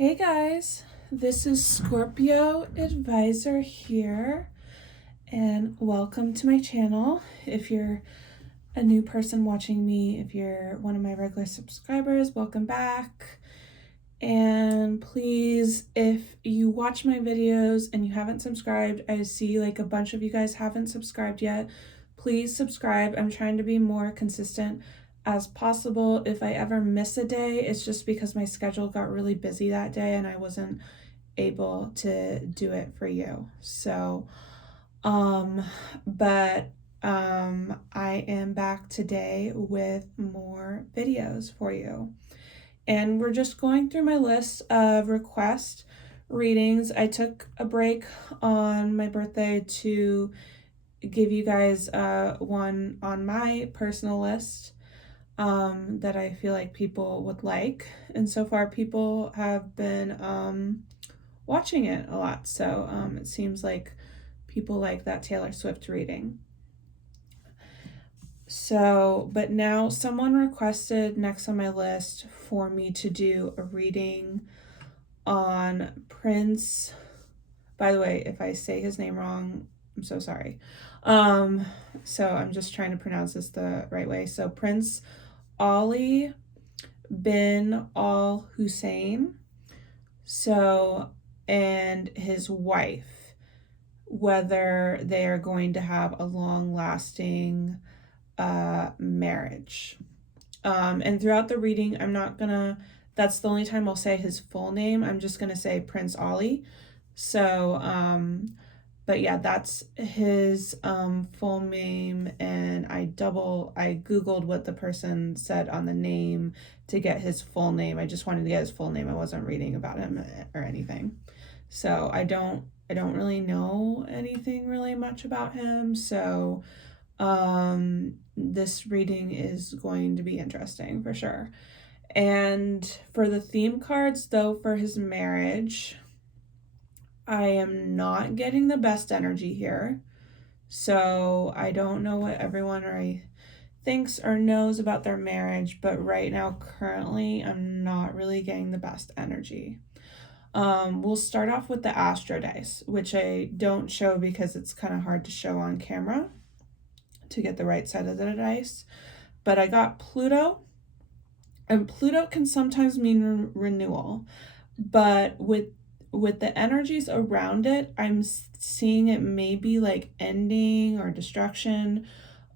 Hey guys, this is Scorpio Advisor here, and welcome to my channel. If you're a new person watching me, if you're one of my regular subscribers, welcome back. And please, if you watch my videos and you haven't subscribed, I see like a bunch of you guys haven't subscribed yet. Please subscribe. I'm trying to be more consistent as possible. If I ever miss a day, it's just because my schedule got really busy that day and I wasn't able to do it for you. So, I am back today with more videos for you. And we're just going through my list of request readings. I took a break on my birthday to give you guys one on my personal list that I feel like people would like. And so far, people have been watching it a lot. So it seems like people like that Taylor Swift reading. So, but now someone requested next on my list for me to do a reading on Prince. By the way, if I say his name wrong, I'm so sorry. So I'm just trying to pronounce this the right way. So Prince Ali bin Al Hussein. So, and his wife, whether they are going to have a long-lasting marriage. And throughout the reading, that's the only time I'll say his full name. I'm just gonna say Prince Ali. So, but yeah, that's his full name, and I Googled what the person said on the name to get his full name. I just wanted to get his full name. I wasn't reading about him or anything. So I don't really know anything really much about him. So this reading is going to be interesting for sure. And for the theme cards, though, for his marriage, I am not getting the best energy here. So I don't know what everyone thinks or knows about their marriage, but right now, currently, I'm not really getting the best energy. We'll start off with the Astro dice, which I don't show because it's kind of hard to show on camera to get the right side of the dice. But I got Pluto, and Pluto can sometimes mean renewal, but with the energies around it, I'm seeing it maybe like ending or destruction,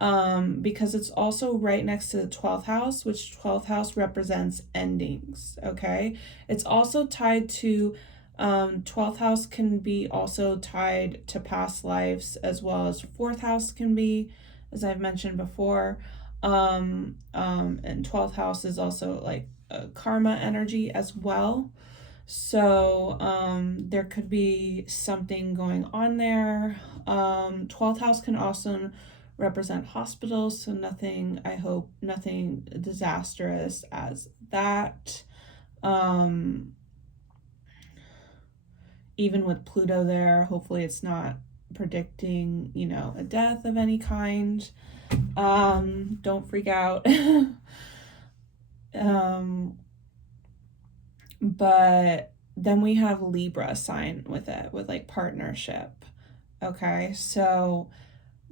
because it's also right next to the 12th house, which 12th house represents endings, okay? It's also tied to 12th house can be also tied to past lives, as well as 4th house can be, as I've mentioned before. And 12th house is also like a karma energy as well. So there could be something going on there. 12th house can also represent hospitals, so nothing disastrous as that. Even with Pluto there, hopefully it's not predicting, a death of any kind. Don't freak out. But then we have Libra sign with it, with like partnership. Okay, so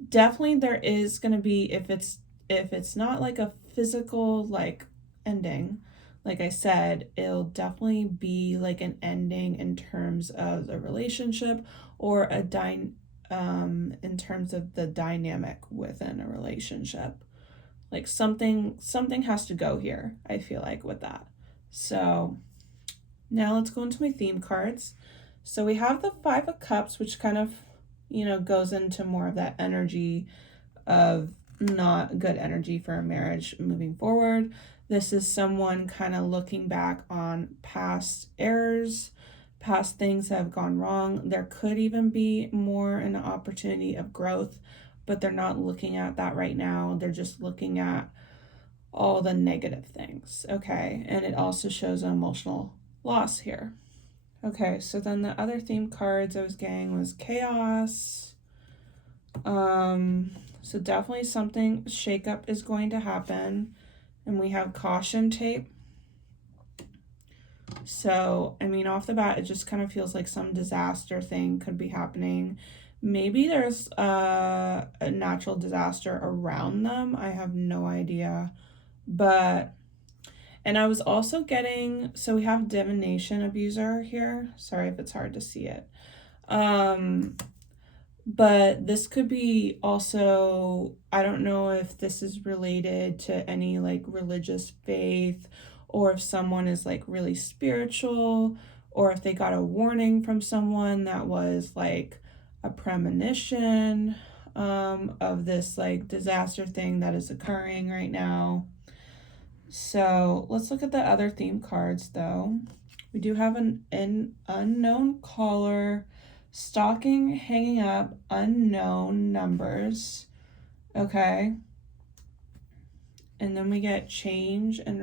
definitely there is going to be, if it's not like a physical like ending, like I said, it'll definitely be like an ending in terms of the relationship, or in terms of the dynamic within a relationship. Like something has to go here, I feel like, with that. So now let's go into my theme cards. So we have the Five of Cups, which kind of, goes into more of that energy of not good energy for a marriage moving forward. This is someone kind of looking back on past errors, past things that have gone wrong. There could even be more an opportunity of growth, but they're not looking at that right now. They're just looking at all the negative things, okay? And it also shows an emotional loss here. Okay, so then the other theme cards I was getting was chaos. So definitely something shakeup is going to happen. And we have caution tape. So, I mean, off the bat, it just kind of feels like some disaster thing could be happening. Maybe there's a natural disaster around them. I have no idea. But, and I was also getting, so we have divination abuser here. Sorry if it's hard to see it. Um, but this could be also, I don't know if this is related to any like religious faith, or if someone is like really spiritual, or if they got a warning from someone that was like a premonition of this like disaster thing that is occurring right now. So let's look at the other theme cards though. We do have an unknown caller, stalking, hanging up, unknown numbers. Okay. And then we get change and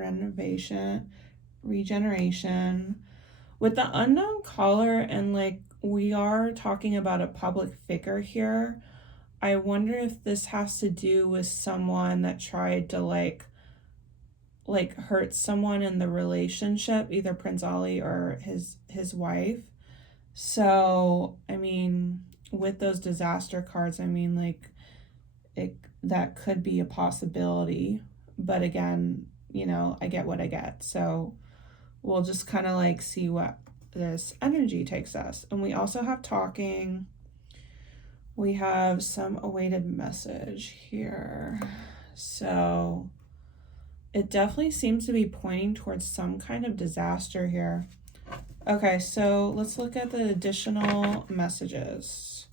regeneration. With the unknown caller, and like we are talking about a public figure here, I wonder if this has to do with someone that tried to like hurt someone in the relationship, either Prince Ali or his wife. So, I mean, with those disaster cards, I mean, like it that could be a possibility. But again, you know, I get what I get. So, we'll just kind of like see what this energy takes us. And we also have talking. We have some awaited message here. So, it definitely seems to be pointing towards some kind of disaster here. Okay, so let's look at the additional messages.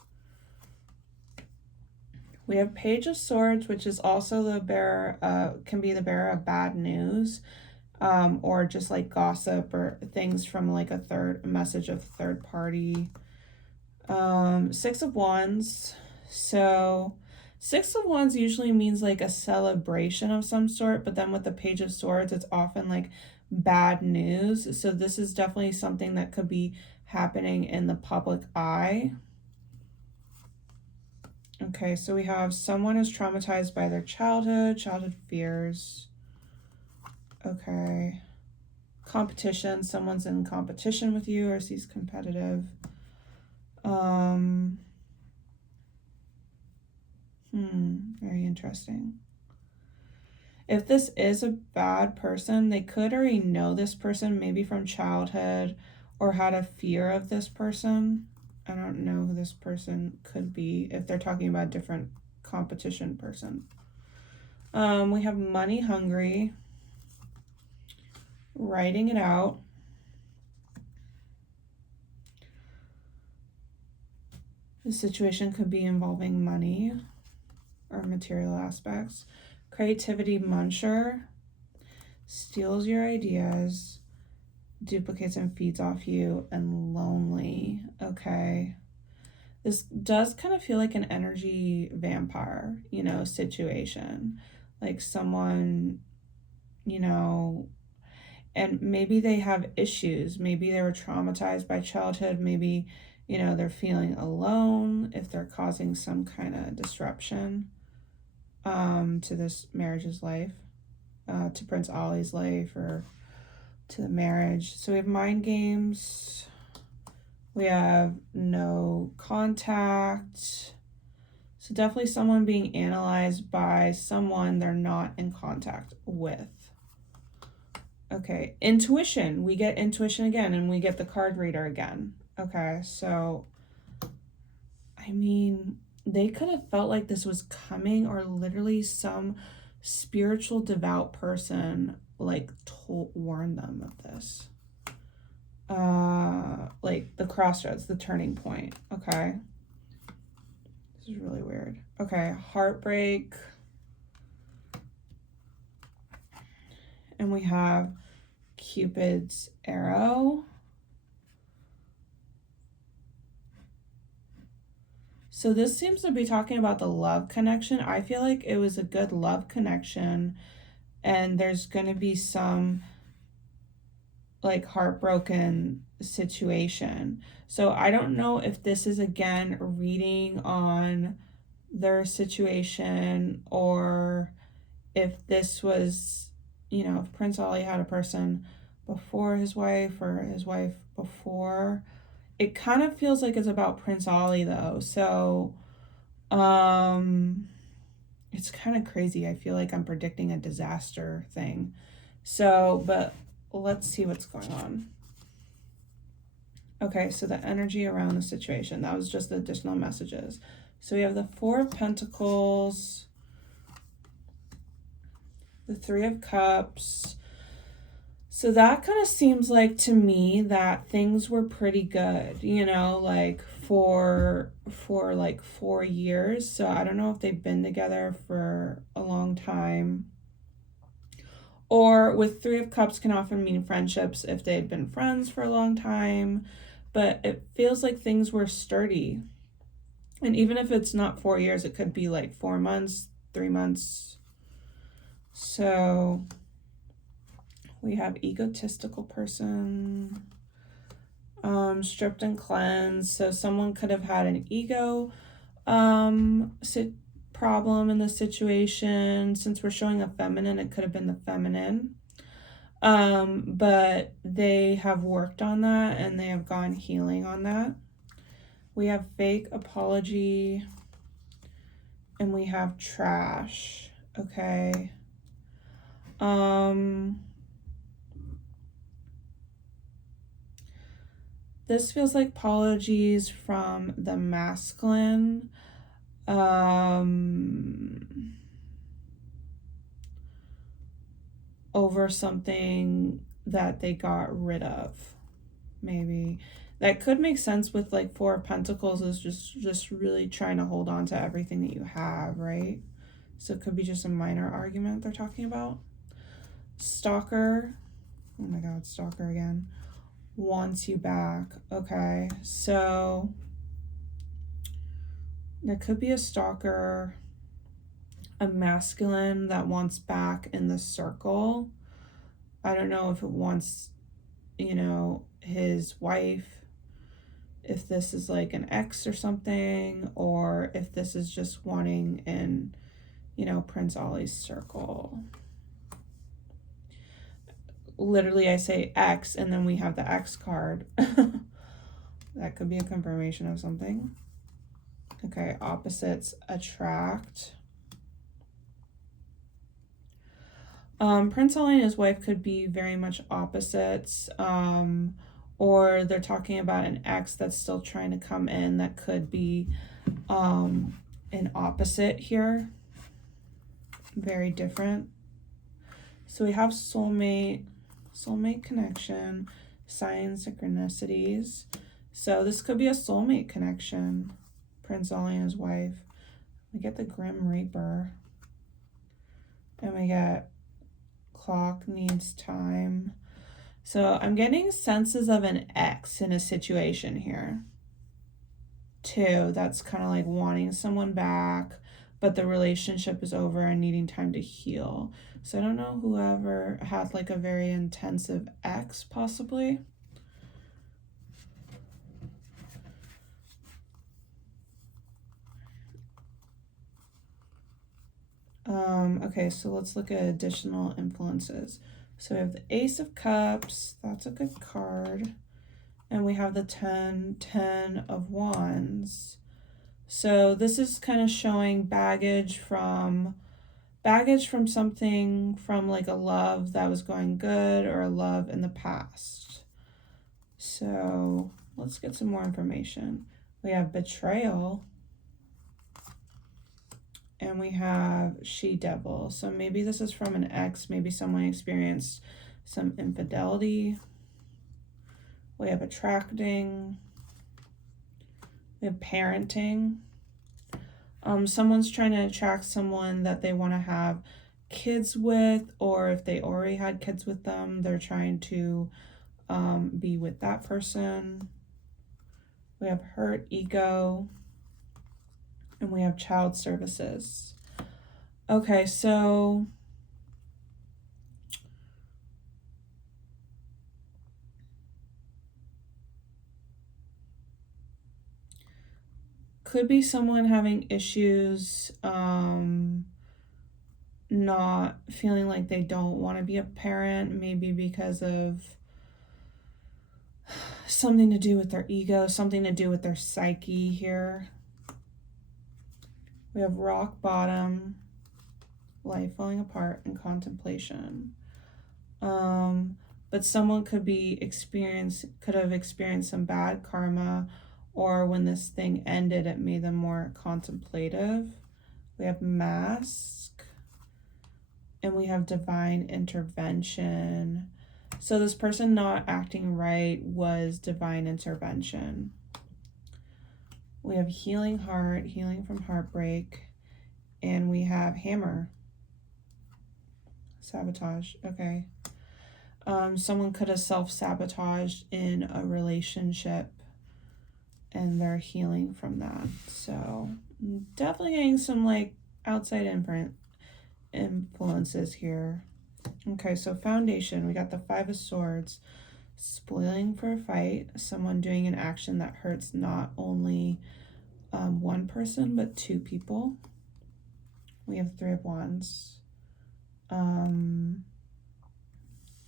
We have Page of Swords, which is also the bearer, can be the bearer of bad news, or just like gossip or things from like a message of third party. Six of Wands. So Six of Wands usually means like a celebration of some sort, but then with the Page of Swords, it's often like bad news. So this is definitely something that could be happening in the public eye. Okay, so we have someone is traumatized by their childhood fears. Okay. Competition, someone's in competition with you or sees competitive. Very interesting. If this is a bad person, they could already know this person, maybe from childhood, or had a fear of this person. I don't know who this person could be if they're talking about a different competition person. We have money hungry, writing it out. The situation could be involving money or material aspects. Creativity muncher, steals your ideas, duplicates and feeds off you, and lonely. Okay. This does kind of feel like an energy vampire, you know, situation. Like someone, you know, and maybe they have issues. Maybe they were traumatized by childhood. Maybe, you know, they're feeling alone if they're causing some kind of disruption to this marriage's life, to Prince Ali's life, or to the marriage. So we have mind games. We have no contact. So definitely someone being analyzed by someone they're not in contact with. Okay, intuition. We get intuition again, and we get the card reader again. Okay, so, I mean, they could have felt like this was coming, or literally some spiritual devout person like warned them of this. Like the crossroads, the turning point. Okay, this is really weird. Okay, heartbreak. And we have Cupid's arrow. So this seems to be talking about the love connection. I feel like it was a good love connection, and there's going to be some like heartbroken situation. So I don't know if this is again reading on their situation, or if this was, you know, if Prince Ali had a person before his wife or his wife before. It kind of feels like it's about Prince Ali though. So, it's kind of crazy. I feel like I'm predicting a disaster thing. So, but let's see what's going on. Okay, so the energy around the situation. That was just the additional messages. So we have the Four of Pentacles, the Three of Cups. So that kind of seems like to me that things were pretty good, like for like 4 years. So I don't know if they've been together for a long time. Or with Three of Cups can often mean friendships if they had been friends for a long time. But it feels like things were sturdy. And even if it's not 4 years, it could be like 4 months, 3 months. So we have egotistical person, stripped and cleansed. So someone could have had an ego problem in the situation. Since we're showing a feminine, it could have been the feminine. But they have worked on that and they have gone healing on that. We have fake apology and we have trash. Okay. This feels like apologies from the masculine. Over something that they got rid of. Maybe that could make sense with like Four of Pentacles is just really trying to hold on to everything that you have, right? So it could be just a minor argument they're talking about. Stalker. Oh my god, stalker again. Wants you back. Okay, so there could be a stalker, a masculine that wants back in the circle. I don't know if it wants, his wife, if this is like an ex or something, or if this is just wanting in, Prince Ali's circle. Literally, I say X and then we have the X card. That could be a confirmation of something. Okay, opposites attract. Prince Ali and his wife could be very much opposites, or they're talking about an ex that's still trying to come in that could be an opposite here. Very different. So we have soulmate connection, signs, synchronicities. So this could be a soulmate connection, Prince Ali and his wife. We get the Grim Reaper. And we get clock needs time. So I'm getting senses of an ex in a situation here too. That's kind of like wanting someone back, but the relationship is over and needing time to heal. So I don't know, whoever had like a very intensive ex possibly. Okay, so let's look at additional influences. So we have the Ace of Cups. That's a good card. And we have the 10 of Wands. So this is kind of showing baggage from something, from like a love that was going good or a love in the past. So let's get some more information. We have betrayal. And we have she-devil. So maybe this is from an ex. Maybe someone experienced some infidelity. We have attracting. We have parenting. Someone's trying to attract someone that they want to have kids with, or if they already had kids with them, they're trying to be with that person. We have hurt ego. And we have child services. Okay, so could be someone having issues, not feeling like they don't want to be a parent, maybe because of something to do with their ego, something to do with their psyche here. We have rock bottom, life falling apart, and contemplation. But someone could have experienced some bad karma, or when this thing ended, it made them more contemplative. We have mask, and we have divine intervention. So this person not acting right was divine intervention. We have healing heart, healing from heartbreak, and we have hammer, sabotage. Okay. Someone could have self-sabotaged in a relationship and they're healing from that. So definitely getting some like outside influences here. Okay, so foundation, we got the 5 of Swords, spoiling for a fight, someone doing an action that hurts not only one person but 2 people. We have 3 of Wands.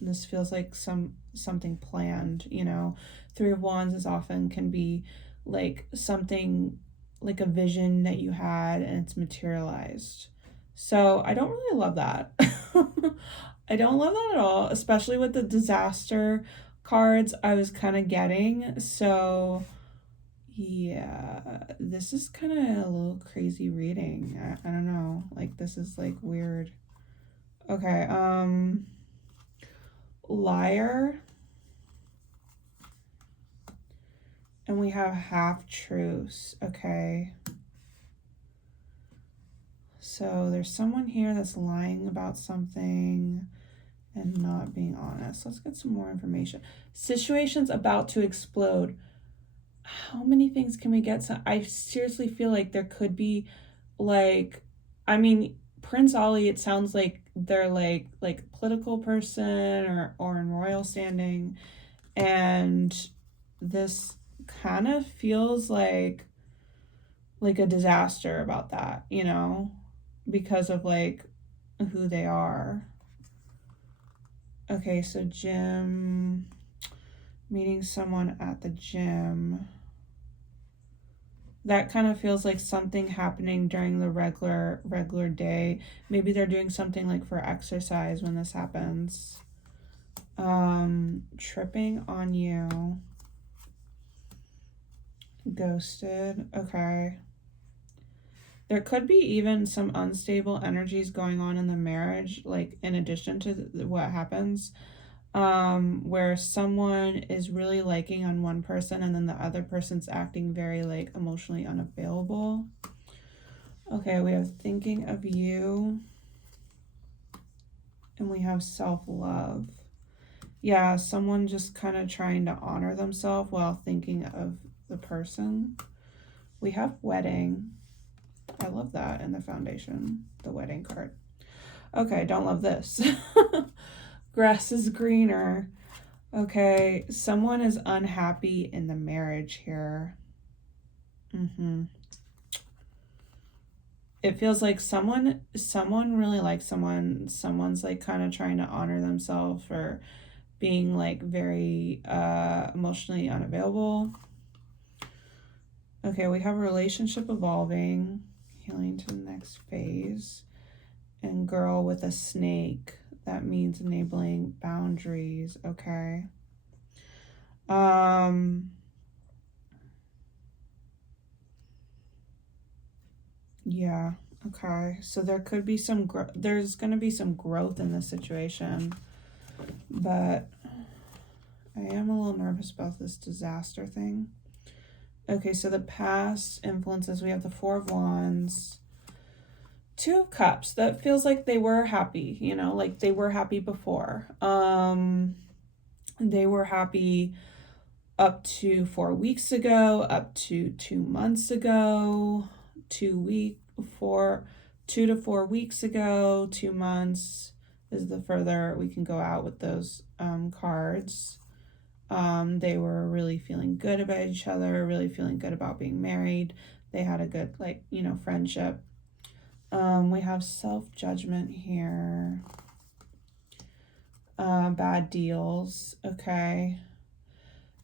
This feels like something planned, you know. 3 of Wands is often can be like something like a vision that you had and it's materialized. So I don't really love that. I don't love that at all, especially with the disaster cards I was kind of getting. So yeah, this is kind of a little crazy reading. I don't know. Like this is like weird. Okay, liar. And we have half truths. Okay. So there's someone here that's lying about something and not being honest. Let's get some more information. Situation's about to explode. How many things can we get? So I seriously feel like there could be like, I mean, Prince Ali, it sounds like they're like political person or in royal standing. And this kind of feels like a disaster about that, you know, because of like who they are. Okay, so gym, meeting someone at the gym. That kind of feels like something happening during the regular day. Maybe they're doing something like for exercise when this happens. Tripping on you. Ghosted. Okay. There could be even some unstable energies going on in the marriage, like in addition to what happens, where someone is really liking on one person and then the other person's acting very like emotionally unavailable. Okay, we have thinking of you, and we have self-love. Yeah, someone just kind of trying to honor themselves while thinking of the person. We have wedding. I love that in the foundation, the wedding card. Okay, don't love this. Grass is greener. Okay, someone is unhappy in the marriage here. It feels like someone really likes someone. Someone's like kind of trying to honor themselves for being like very emotionally unavailable. Okay, we have a relationship evolving, healing to the next phase, and girl with a snake. That means enabling boundaries. Okay. Yeah. Okay. So there could be some there's going to be some growth in this situation, but I am a little nervous about this disaster thing. Okay, so the past influences, we have the 4 of Wands, 2 of Cups. That feels like they were happy, you know, like they were happy before. They were happy up to 4 weeks ago, up to 2 months ago, 2 to 4 weeks ago, 2 months is the further we can go out with those cards. They were really feeling good about each other, really feeling good about being married. They had a good, like, you know, friendship. We have self-judgment here. Bad deals. Okay.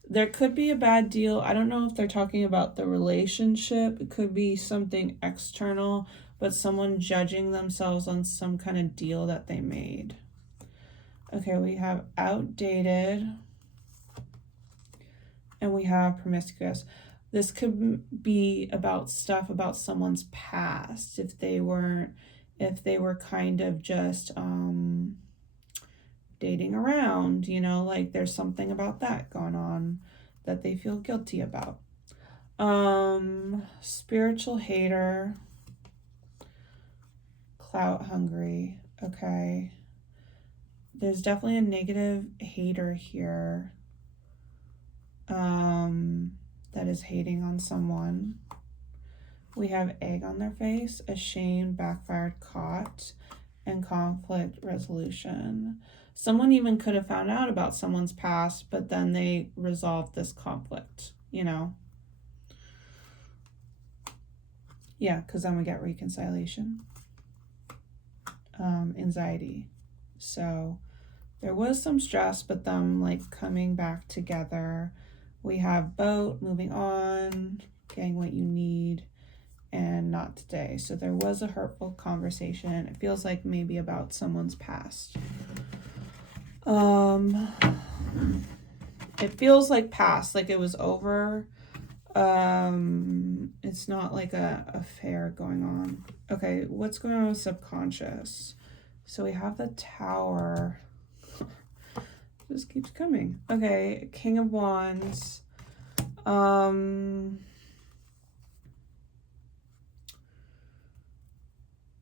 There could be a bad deal. I don't know if they're talking about the relationship. It could be something external, but someone judging themselves on some kind of deal that they made. Okay, we have outdated and we have promiscuous. This could be about stuff about someone's past. If they were kind of just dating around, like there's something about that going on that they feel guilty about. Spiritual hater, clout hungry. Okay. There's definitely a negative hater here. That is hating on someone. We have egg on their face, ashamed, backfired, caught, and conflict resolution. Someone even could have found out about someone's past, but then they resolved this conflict, Yeah, because then we get reconciliation. Anxiety. So there was some stress, but them like coming back together. We have boat, moving on, getting what you need, and not today. So there was a hurtful conversation. It feels like maybe about someone's past. It feels like past, like it was over. It's not like a affair going on. Okay, what's going on with subconscious? So we have the Tower. This keeps coming. Okay, King of Wands.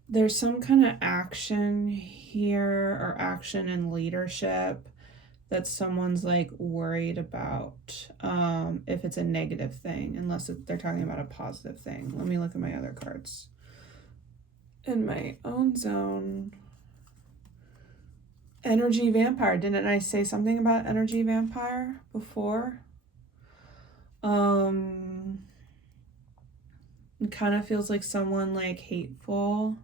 There's some kind of action here, or action and leadership that someone's like worried about, if it's a negative thing, unless they're talking about a positive thing. Let me look at my other cards. In my own zone, energy vampire. Didn't I say something about energy vampire before? It kind of feels like someone like hateful.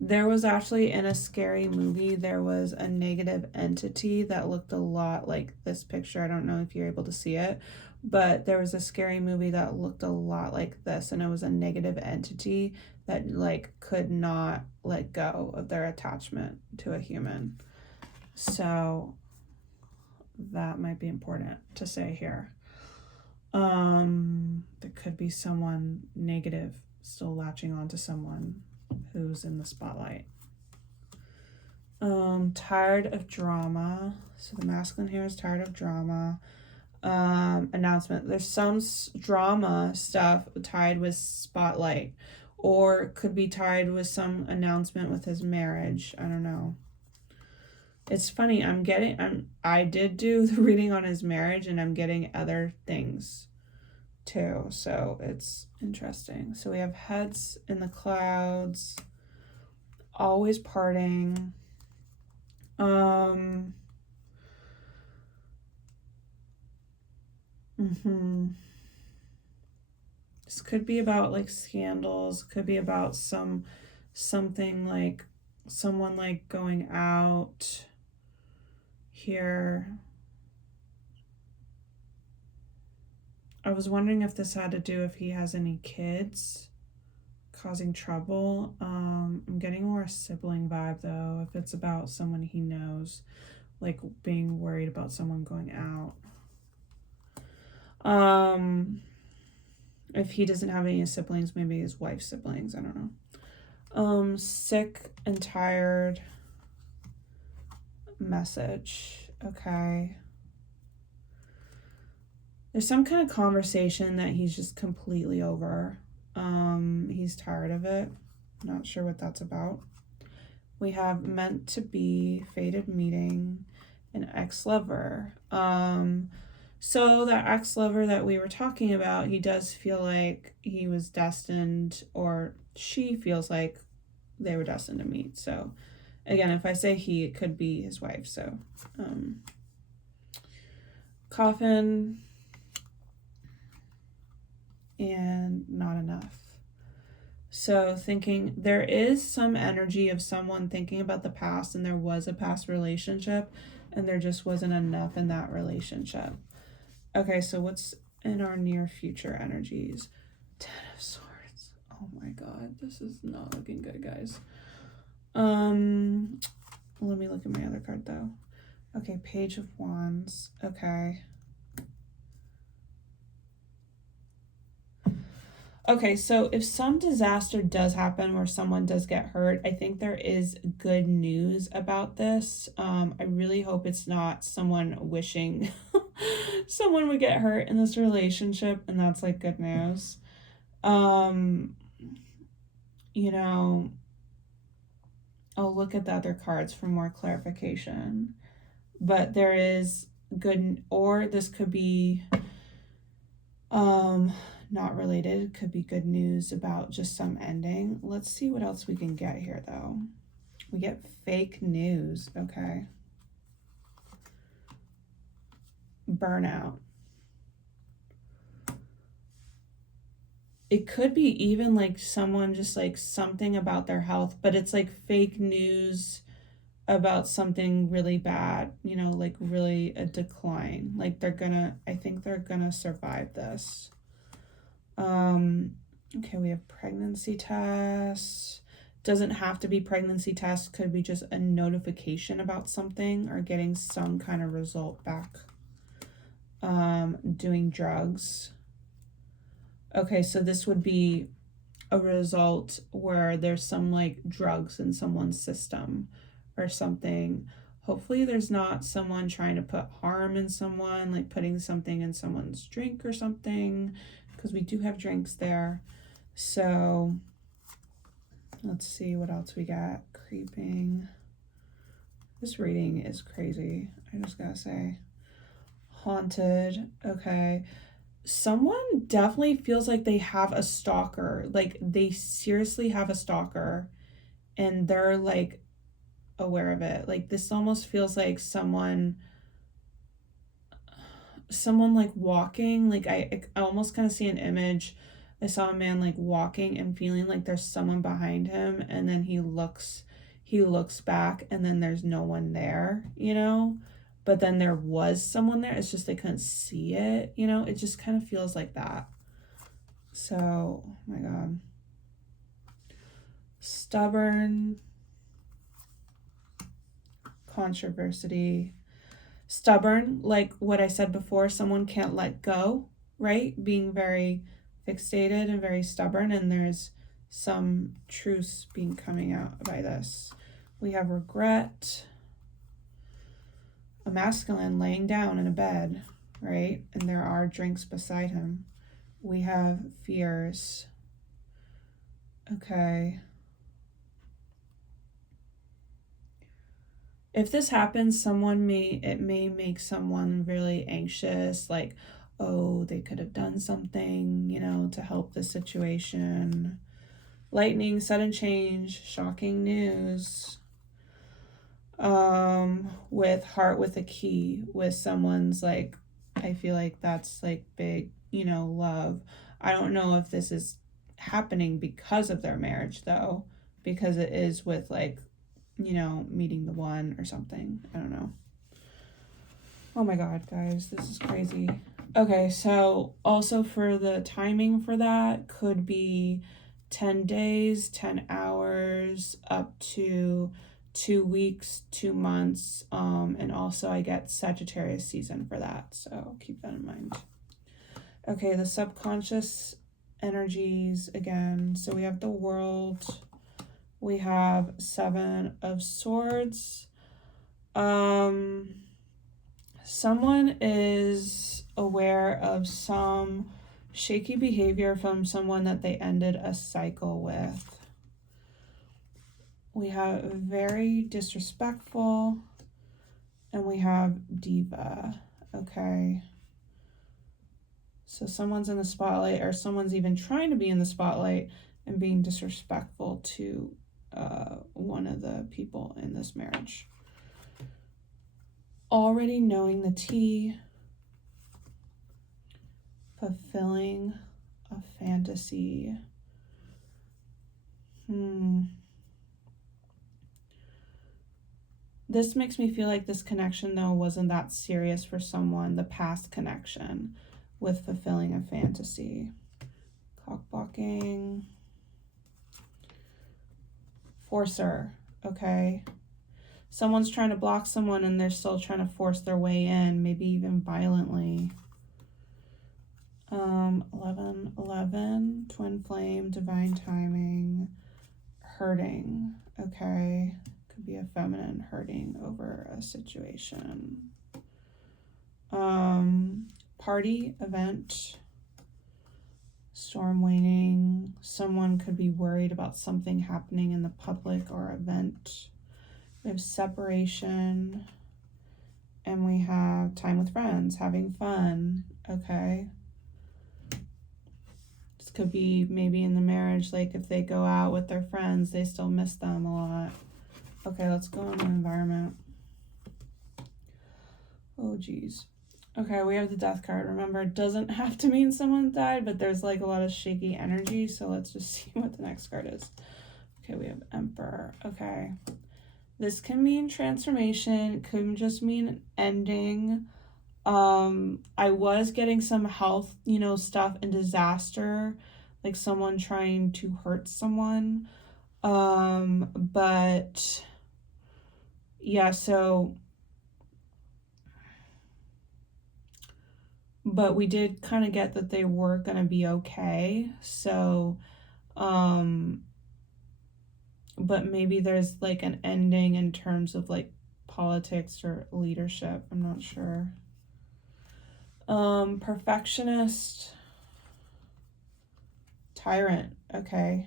There was actually, in a scary movie, there was a negative entity that looked a lot like this picture. I don't know if you're able to see it, but there was a scary movie that looked a lot like this, and it was a negative entity that like could not let go of their attachment to a human. So that might be important to say here. There could be someone negative still latching on to someone who's in the spotlight. Tired of drama. So the masculine here is tired of drama. Announcement. There's some drama stuff tied with spotlight, or could be tied with some announcement with his marriage. I don't know. It's funny. I did do the reading on his marriage, and I'm getting other things too. So it's interesting. So we have heads in the clouds, always parting. This could be about like scandals, could be about something like someone like going out here. I was wondering if this had to do if he has any kids causing trouble. I'm getting more a sibling vibe though, if it's about someone he knows, like being worried about someone going out. If he doesn't have any siblings, maybe his wife's siblings, I don't know. Sick and tired message. Okay. There's some kind of conversation that he's just completely over. He's tired of it. Not sure what that's about. We have meant to be, fated meeting, an ex-lover. So that ex-lover that we were talking about, he does feel like he was destined, or she feels like they were destined to meet. So again, if I say he, it could be his wife. So coffin and not enough. So thinking, there is some energy of someone thinking about the past, and there was a past relationship, and there just wasn't enough in that relationship. Okay, so what's in our near future energies? Ten of Swords. Oh my god, this is not looking good, guys. Let me look at my other card though. Okay, Page of Wands. Okay. Okay, so if some disaster does happen where someone does get hurt, I think there is good news about this. I really hope it's not someone wishing someone would get hurt in this relationship, and that's like good news. You know, I'll look at the other cards for more clarification. But there is good, or this could be not related. It could be good news about just some ending. Let's see what else we can get here though. We get fake news. Okay. Burnout. It could be even like someone just like something about their health, but it's like fake news about something really bad, you know, like really a decline. Like I think they're gonna survive this. Okay, we have pregnancy tests. Doesn't have to be pregnancy tests, could be just a notification about something or getting some kind of result back. Doing drugs. Okay, so this would be a result where there's some like drugs in someone's system or something. Hopefully there's not someone trying to put harm in someone, like putting something in someone's drink or something, because we do have drinks there. So let's see what else we got. Creeping. This reading is crazy, I just gotta say. Haunted. Okay. Someone definitely feels like they have a stalker. Like they seriously have a stalker and they're like aware of it. Like this almost feels like someone like walking. Like I almost kind of see an image. I saw a man like walking and feeling like there's someone behind him, and then he looks back and then there's no one there, you know? But then there was someone there. It's just they couldn't see it, you know? It just kind of feels like that. So, oh my god. Stubborn. Controversy. Stubborn, like what I said before, someone can't let go, right? Being very fixated and very stubborn, and there's some truth being coming out by this. We have regret. A masculine laying down in a bed, right? And there are drinks beside him. We have fears. Okay. If this happens, it may make someone really anxious, like, oh, they could have done something, you know, to help the situation. Lightning, sudden change, shocking news. With heart with a key, with someone's like, I feel like that's like big, you know, love. I don't know if this is happening because of their marriage though, because it is with like, you know, meeting the one or something. I don't know. Oh my god, guys, this is crazy. Okay, so also for the timing for that could be 10 days, 10 hours, up to 2 weeks, 2 months. And also I get Sagittarius season for that, so keep that in mind. Okay, the subconscious energies again. So we have the World. We have 7 of Swords. Someone is aware of some shaky behavior from someone that they ended a cycle with. We have very disrespectful, and we have diva. Okay. So someone's in the spotlight, or someone's even trying to be in the spotlight and being disrespectful to one of the people in this marriage. Already knowing the tea. Fulfilling a fantasy. The This makes me feel like this connection, though, wasn't that serious for someone, the past connection with fulfilling a fantasy. Cock blocking. Forcer, okay? Someone's trying to block someone and they're still trying to force their way in, maybe even violently. 11, twin flame, divine timing, hurting, okay? Could be a feminine hurting over a situation. Party, event, storm waning. Someone could be worried about something happening in the public or event. We have separation, and we have time with friends, having fun, okay? This could be maybe in the marriage, like if they go out with their friends, they still miss them a lot. Okay, let's go on the environment. Oh, geez. Okay, we have the death card. Remember, it doesn't have to mean someone died, but there's like a lot of shaky energy, so let's just see what the next card is. Okay, we have Emperor. Okay. This can mean transformation, could just mean ending. I was getting some health, stuff and disaster, like someone trying to hurt someone. But yeah, but we did kind of get that they were going to be okay. So, but maybe there's like an ending in terms of like politics or leadership. I'm not sure. Perfectionist, tyrant. Okay.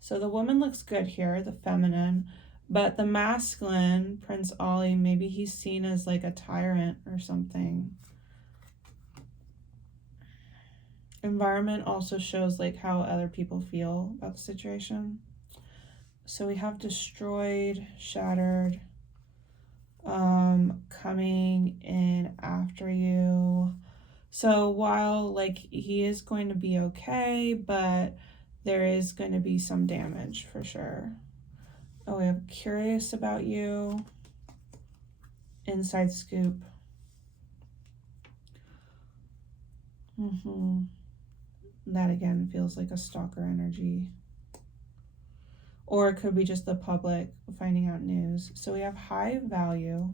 So the woman looks good here, the feminine, but the masculine, Prince Ali, maybe he's seen as like a tyrant or something. Environment also shows like how other people feel about the situation. So we have destroyed, shattered, coming in after you. So while like he is going to be okay, but there is going to be some damage for sure. Oh, we have curious about you. Inside scoop. That again feels like a stalker energy. Or it could be just the public finding out news. So we have high value.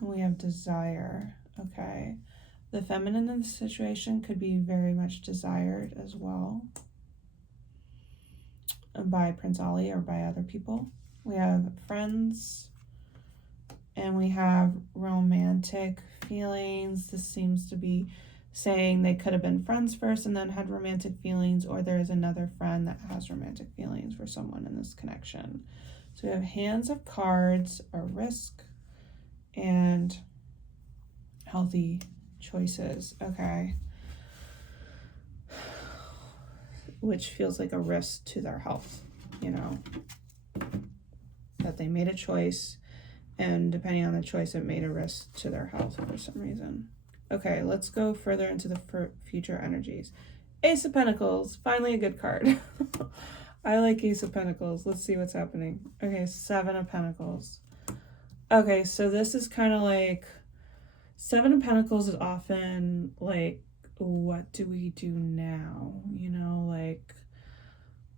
We have desire. Okay. The feminine in the situation could be very much desired as well by Prince Ali or by other people. We have friends. And we have romantic feelings. This seems to be saying they could have been friends first and then had romantic feelings, or there is another friend that has romantic feelings for someone in this connection. So we have hands of cards, a risk, and healthy choices. Okay. Which feels like a risk to their health, that they made a choice, and depending on the choice, it made a risk to their health for some reason. Okay, let's go further into the future energies. Ace of Pentacles, finally a good card. I like Ace of Pentacles. Let's see what's happening. Okay, Seven of Pentacles. Okay, so this is kind of like, Seven of Pentacles is often like, what do we do now? Like,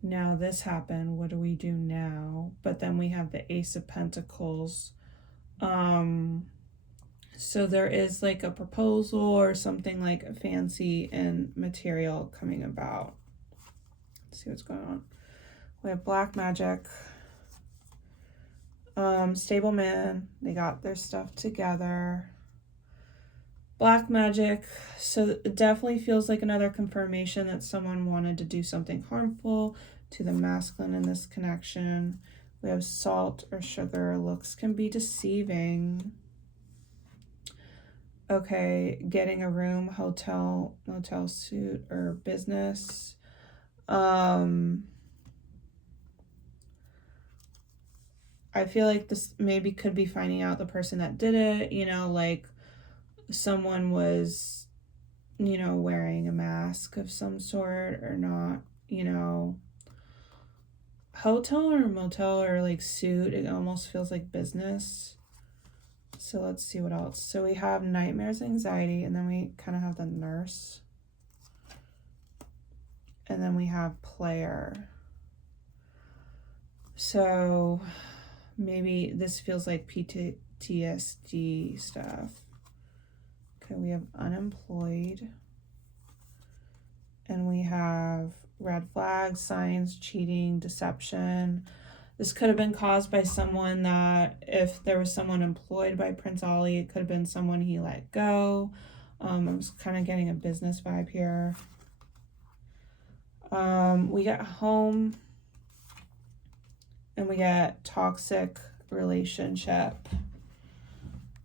now this happened, what do we do now? But then we have the Ace of Pentacles. So there is like a proposal or something like fancy and material coming about. Let's see what's going on. We have black magic. Stable man. They got their stuff together. Black magic. So it definitely feels like another confirmation that someone wanted to do something harmful to the masculine in this connection. We have salt or sugar. Looks can be deceiving. Okay, getting a room, hotel, motel suite, or business. I feel like this maybe could be finding out the person that did it, like someone was, wearing a mask of some sort or not, hotel or motel or like suit. It almost feels like business. So let's see what else. So we have nightmares, anxiety, and then we kind of have the nurse. And then we have player. So maybe this feels like PTSD stuff. Okay, we have unemployed. And we have red flags, signs, cheating, deception. This could have been caused by someone that, if there was someone employed by Prince Ali, it could have been someone he let go. I'm just kind of getting a business vibe here. We get home, and we get toxic relationship.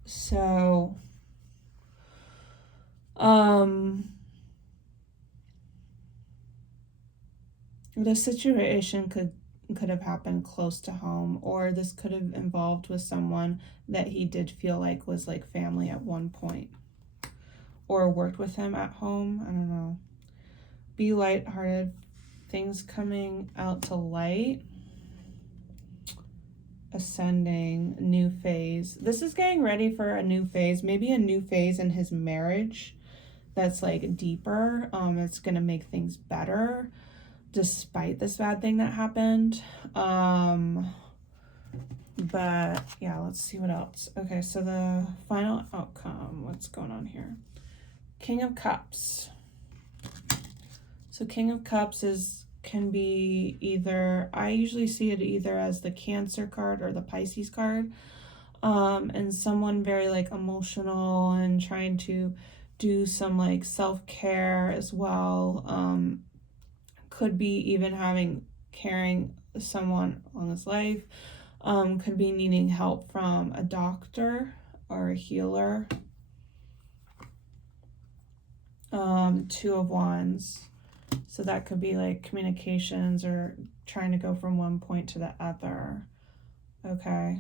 So, the situation could have happened close to home, or this could have involved with someone that he did feel like was like family at one point, or worked with him at home. I don't know. Be lighthearted. Things coming out to light. Ascending. New phase. This is getting ready for a new phase. Maybe a new phase in his marriage that's like deeper. It's gonna make things better despite this bad thing that happened. But yeah, let's see what else. Okay, so the final outcome. What's going on here? King of Cups. So King of Cups can be either, I usually see it either as the Cancer card or the Pisces card. And someone very like emotional and trying to do some like self-care as well. Could be even carrying someone on his life. Could be needing help from a doctor or a healer. Two of Wands. So that could be like communications or trying to go from one point to the other. Okay.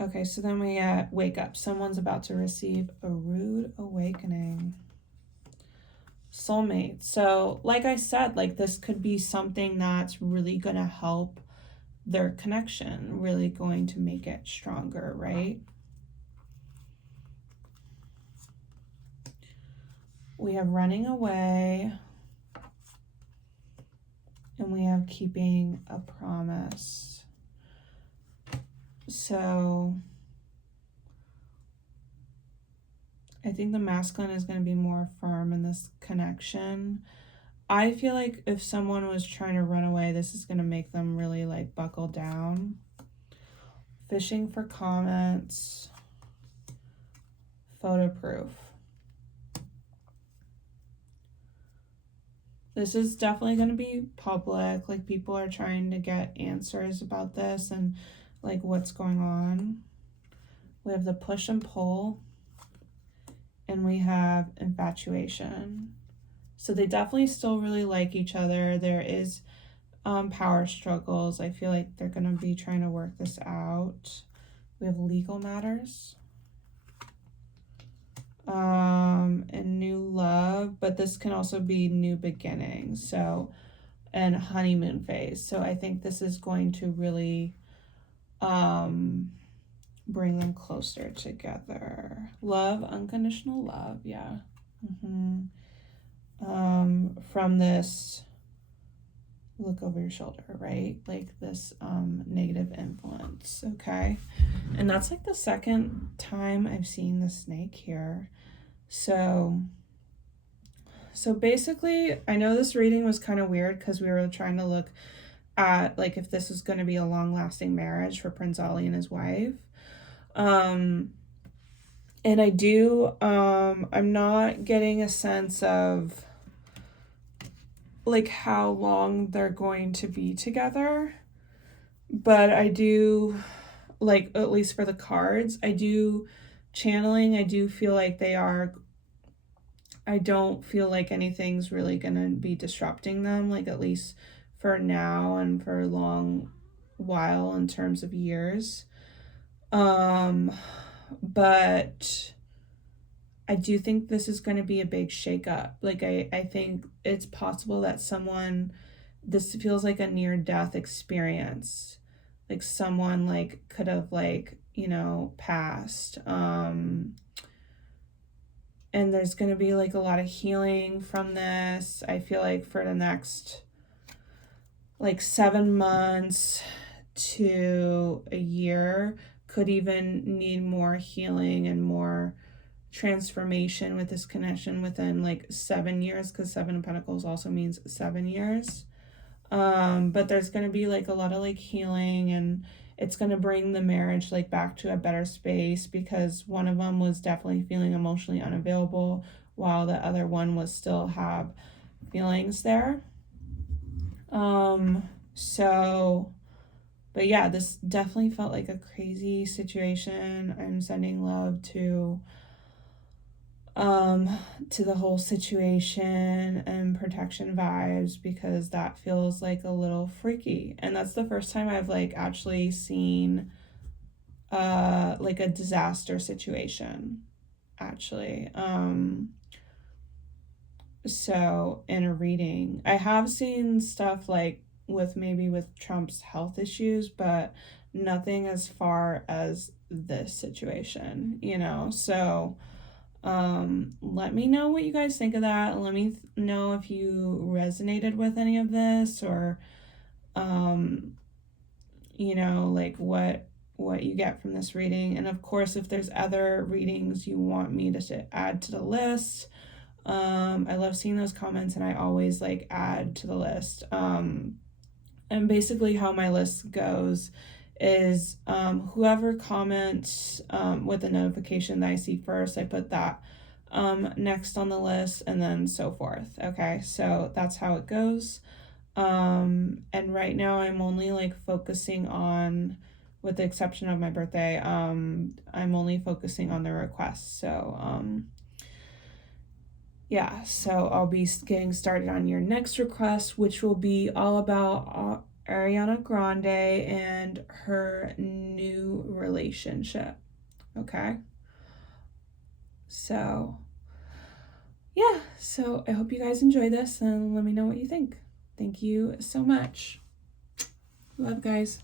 Okay, so then we wake up. Someone's about to receive a rude awakening. Soulmate. So like I said, like this could be something that's really going to help their connection, really going to make it stronger, right? We have running away, and we have keeping a promise. So I think the masculine is going to be more firm in this connection. I feel like if someone was trying to run away, this is going to make them really like buckle down. Fishing for comments. Photo proof. This is definitely going to be public. Like people are trying to get answers about this and like what's going on. We have the push and pull. And we have infatuation. So they definitely still really like each other. There is power struggles. I feel like they're going to be trying to work this out. We have legal matters. And new love, but this can also be new beginnings. So, and honeymoon phase. So I think this is going to really bring them closer together. Love, unconditional love, yeah. From this look over your shoulder, right? Like this negative influence, okay? And that's like the second time I've seen the snake here. So basically, I know this reading was kind of weird because we were trying to look at like if this was going to be a long-lasting marriage for Prince Ali and his wife. And I do, I'm not getting a sense of like how long they're going to be together, but I do, like, at least for the cards, I do feel like they are, I don't feel like anything's really gonna be disrupting them, like at least for now and for a long while in terms of years. But I do think this is going to be a big shakeup. Like, I think it's possible that this feels like a near death experience. Like someone like could have like, passed. And there's going to be like a lot of healing from this. I feel like for the next like 7 months to a year could even need more healing and more transformation with this connection within like 7 years, because Seven of Pentacles also means 7 years. But there's going to be like a lot of like healing, and it's going to bring the marriage like back to a better space, because one of them was definitely feeling emotionally unavailable while the other one was still have feelings there. So, but yeah, this definitely felt like a crazy situation. I'm sending love to the whole situation and protection vibes, because that feels like a little freaky. And that's the first time I've like actually seen like a disaster situation actually. So in a reading, I have seen stuff like with Trump's health issues, but nothing as far as this situation, So let me know what you guys think of that. Let me know if you resonated with any of this, or like what you get from this reading. And of course, if there's other readings you want me to add to the list, I love seeing those comments, and I always like add to the list. And basically how my list goes is whoever comments with a notification that I see first, I put that next on the list, and then so forth. Okay, so that's how it goes. And right now I'm only like focusing on, with the exception of my birthday, I'm only focusing on the requests. So yeah, so I'll be getting started on your next request, which will be all about Ariana Grande and her new relationship. Okay. So yeah, so I hope you guys enjoy this, and let me know what you think. Thank you so much. Love, guys.